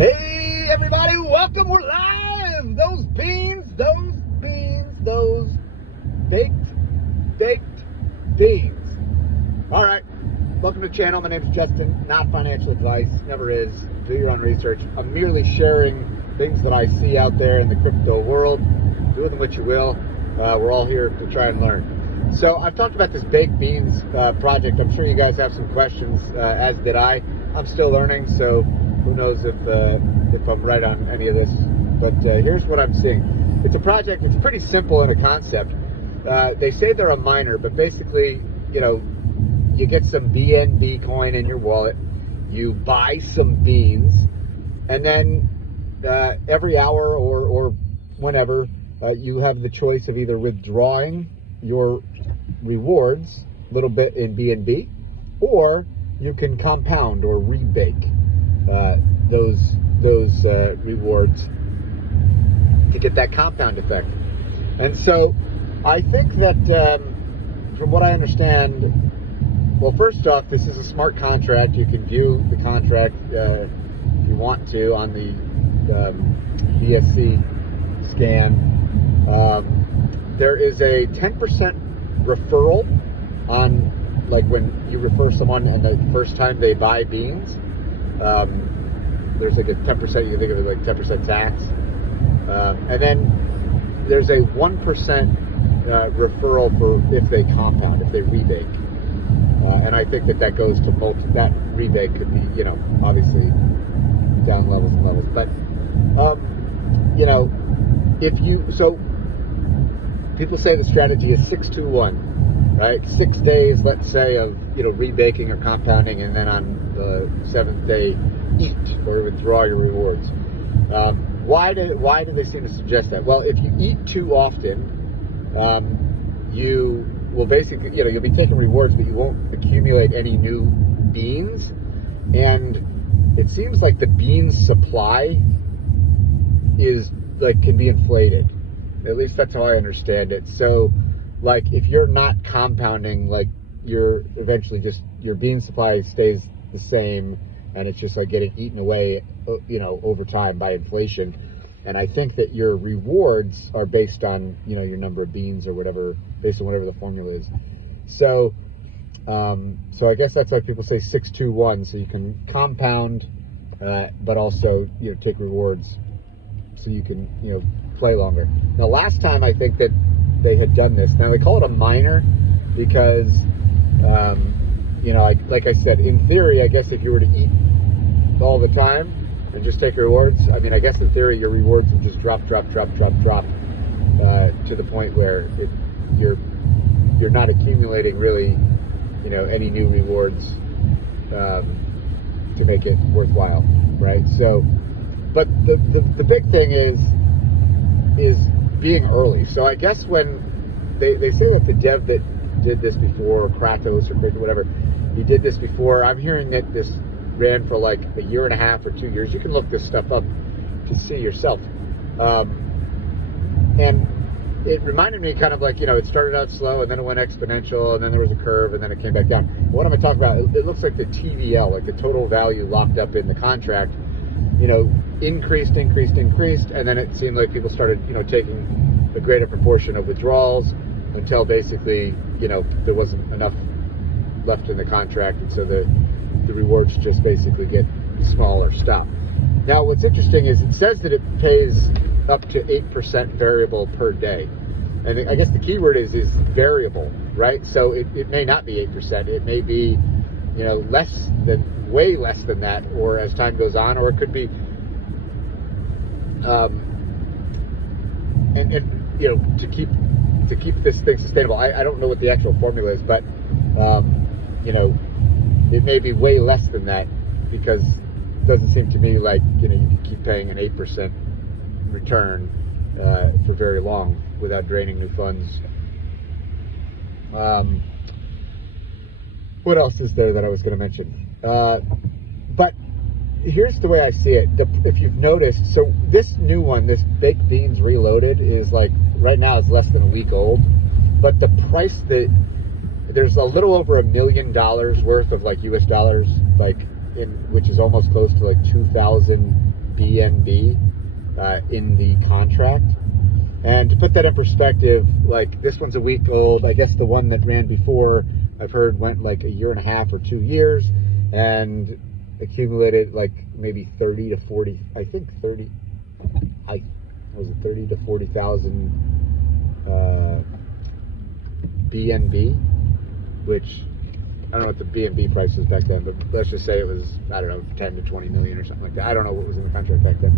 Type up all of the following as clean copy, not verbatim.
Hey everybody, welcome, we're live! Those beans, those baked beans. Alright, welcome to the channel, my name is Justin, not financial advice, never is, do your own research. I'm merely sharing things that I see out there in the crypto world, do with them what you will, we're all here to try and learn. So I've talked about this baked beans project. I'm sure you guys have some questions, as did I. I'm still learning, so who knows if I'm right on any of this, but here's what I'm seeing. It's a project, it's pretty simple in a concept. They say they're a miner, but basically, you know, you get some BNB coin in your wallet, you buy some beans, and then every hour or whenever, you have the choice of either withdrawing your rewards, a little bit in BNB, or you can compound or rebake those rewards to get that compound effect. And so I think that from what I understand, well, first off, this is a smart contract. You can view the contract if you want to on the BSC scan. There is a 10% referral on, like, when you refer someone and the first time they buy beans, there's like a 10%, you can think of it like 10% tax. And then there's a 1% referral for if they compound, if they rebake. And I think that goes to that rebake could be, you know, obviously down levels and levels. But, you know, so people say the strategy is 6-2-1, right? 6 days, let's say, of, you know, rebaking or compounding, and then on the 7th day, eat or withdraw your rewards. Why do they seem to suggest that? Well, if you eat too often, you will basically, you know, you'll be taking rewards, but you won't accumulate any new beans. And it seems like the bean supply is, like, can be inflated. At least that's how I understand it. So, like, if you're not compounding, like, you're eventually just, your bean supply stays the same, and it's just like getting eaten away, you know, over time by inflation. And I think that your rewards are based on, you know, your number of beans or whatever, based on whatever the formula is. So, so I guess that's why people say 6-2-1, so you can compound, but also, you know, take rewards, so you can, you know, play longer. Now, last time I think that they had done this. Now they call it a miner because, you know, like I said, in theory, I guess if you were to eat all the time and just take rewards, I mean, I guess in theory your rewards would just drop to the point where you're not accumulating really, you know, any new rewards to make it worthwhile, right? So, but the big thing is being early. So I guess when they say that the dev that did this before, Kratos or Cricket, whatever, he did this before. I'm hearing that this ran for like a year and a half or 2 years. You can look this stuff up to see yourself. And it reminded me kind of like, you know, it started out slow and then it went exponential and then there was a curve and then it came back down. What I'm going to talk about, it looks like the TVL, like the total value locked up in the contract, you know, increased, and then it seemed like people started, you know, taking a greater proportion of withdrawals until basically, you know, there wasn't enough left in the contract, and so the rewards just basically get smaller, stop. Now, what's interesting is it says that it pays up to 8% variable per day. And I guess the key word is variable, right? So it may not be 8%. It may be, you know, way less than that, or as time goes on, or it could be, and you know, to keep this thing sustainable. I don't know what the actual formula is, but you know, it may be way less than that, because it doesn't seem to me like, you know, you can keep paying an 8% return for very long without draining new funds. What else is there that I was going to mention? But here's the way I see it. If you've noticed, so this new one, this Baked Beans Reloaded, is like, right now it's less than a week old, but the price that, there's a little over $1 million worth of, like, US dollars, like, which is almost close to like 2,000 BNB in the contract. And to put that in perspective, like this one's a week old. I guess the one that ran before, I've heard, went like 1.5 or 2 years and accumulated like maybe 30 to 40, I think 30, was it 30 to 40,000 BNB, which I don't know what the BNB price was back then, but let's just say it was, I don't know, 10 to 20 million or something like that. I don't know what was in the contract back then.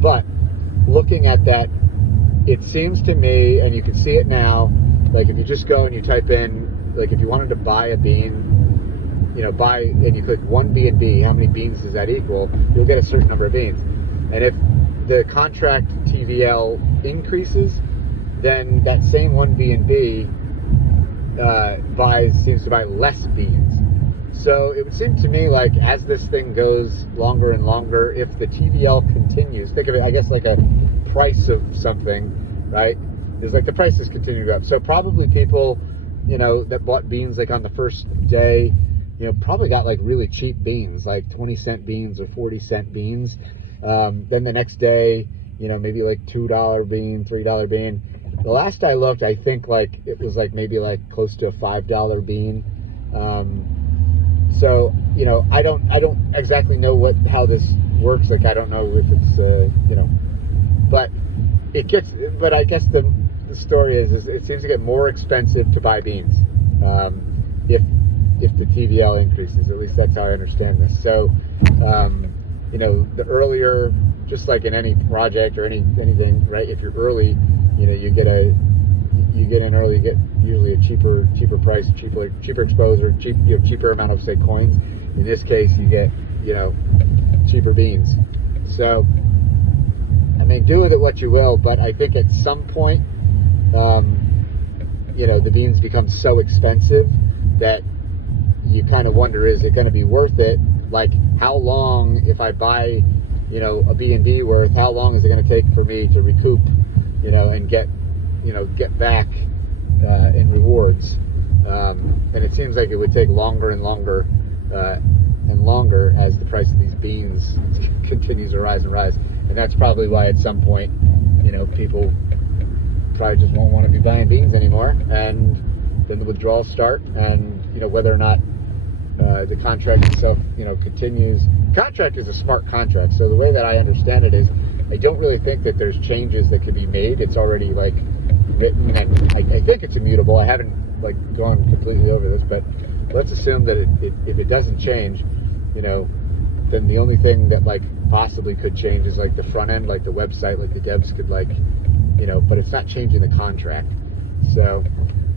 But looking at that, it seems to me, and you can see it now, like if you just go and you type in, like if you wanted to buy a bean, you know, and you click 1 BNB, how many beans does that equal? You'll get a certain number of beans. And if the contract TVL increases, then that same 1 BNB seems to buy less beans. So it would seem to me like as this thing goes longer and longer, if the TVL continues, think of it, I guess, like a price of something, right? There's like the prices continue to go up. So probably people, you know, that bought beans like on the first day, you know, probably got like really cheap beans, like 20-cent beans or 40-cent beans. Then the next day, you know, maybe like $2 bean, $3 bean. The last I looked, I think like it was like maybe like close to a $5 bean. So, you know, I don't exactly know how this works. Like, I don't know if it's, you know, but I guess the story is it seems to get more expensive to buy beans, if the TVL increases. At least that's how I understand this. So, you know, the earlier, just like in any project or anything, right? If you're early, you know, you get in early, you get usually a cheaper price, cheaper exposure, cheaper amount of, say, coins. In this case, you get, you know, cheaper beans. So, I mean, do with it what you will, but I think at some point, you know, the beans become so expensive that you kind of wonder, is it going to be worth it? Like, how long, if I buy, you know, a BNB worth, how long is it going to take for me to recoup, you know, and get back in rewards? And it seems like it would take longer and longer and longer as the price of these beans continues to rise and rise. And that's probably why at some point, you know, people probably just won't want to be buying beans anymore, and then the withdrawals start, and, you know, whether or not the contract itself, you know, continues. Contract is a smart contract, so the way that I understand it is, I don't really think that there's changes that could be made. It's already like written, and I think it's immutable. I haven't like gone completely over this, but let's assume that if it doesn't change, you know, then the only thing that like possibly could change is like the front end, like the website, like the devs could, like, you know, but it's not changing the contract. So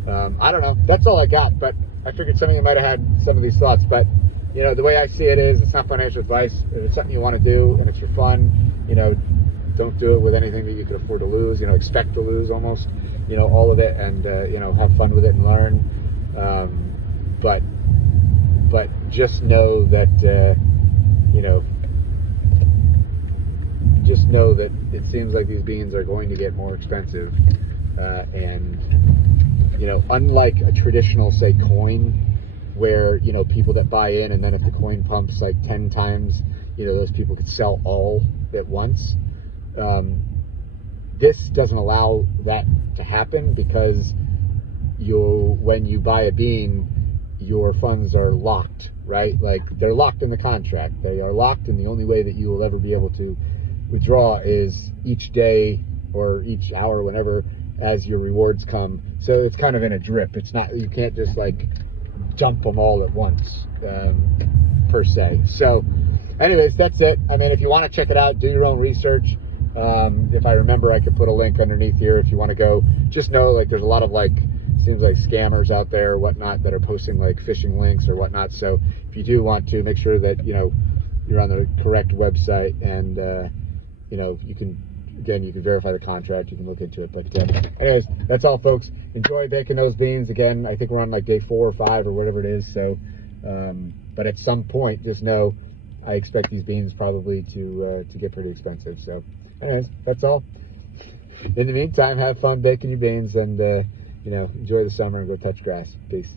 I don't know. That's all I got, but I figured some of you might have had some of these thoughts. But, you know, the way I see it is, it's not financial advice. If it's something you want to do and it's for fun, you know, don't do it with anything that you could afford to lose. You know, expect to lose almost, you know, all of it, and you know, have fun with it and learn. But just know that you know, just know that it seems like these beans are going to get more expensive, and, you know, unlike a traditional, say, coin, where, you know, people that buy in, and then if the coin pumps like 10 times, you know, those people could sell all at once. This doesn't allow that to happen, because when you buy a bean, your funds are locked, right? Like, they're locked in the contract. They are locked, and the only way that you will ever be able to withdraw is each day or each hour, whenever, as your rewards come. So it's kind of in a drip. It's not, you can't just like dump them all at once, per se. So anyways, that's it. I mean, if you want to check it out, do your own research. If I remember, I could put a link underneath here if you want to go. Just know, like, there's a lot of, like, seems like scammers out there or whatnot that are posting like phishing links or whatnot. So if you do want to, make sure that, you know, you're on the correct website, and you know, you can verify the contract, you can look into it. But anyways, that's all, folks. Enjoy baking those beans. Again, I think we're on like day 4 or 5 or whatever it is. So but at some point, just know I expect these beans probably to get pretty expensive. So anyways, that's all. In the meantime, have fun baking your beans, and you know, enjoy the summer and go touch grass. Peace.